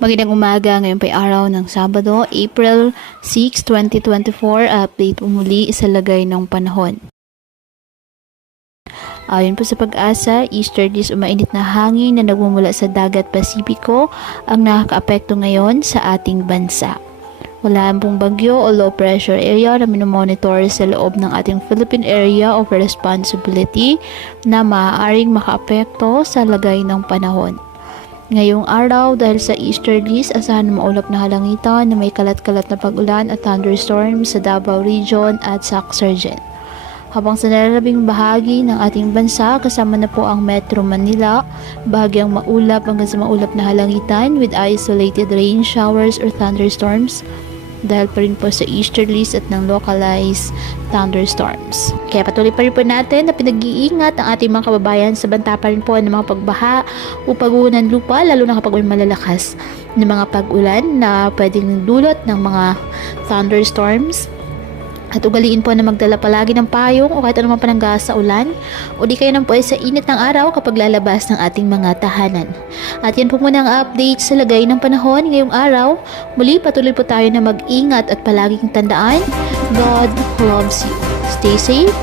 Magandang umaga, ngayon pa'y araw ng Sabado, April 6, 2024. Update po muli sa lagay ng panahon. Ayon po sa Pag-asa, easterlies umainit na hangin na nagmumula sa dagat Pasipiko ang nakakaapekto ngayon sa ating bansa. Wala pong bagyo o low pressure area na minomonitor sa loob ng ating Philippine Area of Responsibility na maaaring makaapekto sa lagay ng panahon. Ngayong araw, dahil sa easterlies, asahan na maulap na halangitan na may kalat-kalat na pag-ulan at thunderstorms sa Davao Region at sa Exargent. Habang sa nalalabing bahagi ng ating bansa, kasama na po ang Metro Manila, bahagyang maulap hanggang sa maulap na halangitan with isolated rain showers or thunderstorms dahil pa rin po sa easterlies at ng localized thunderstorms. Kaya patuloy pa rin po natin na pinag-iingat ang ating mga kababayan sa banta pa rin po ng mga pagbaha o pag-uho ng lupa, lalo na kapag may malalakas na mga pag-ulan na pwedeng dulot ng mga thunderstorms. At ugaliin po na magdala palagi ng payong o kahit anumang pananggas sa ulan o di kayo nang po ay sa init ng araw kapag lalabas ng ating mga tahanan. At yan po muna ang update sa lagay ng panahon ngayong araw. Muli patuloy po tayo na mag-ingat at palaging tandaan, God loves you. Stay safe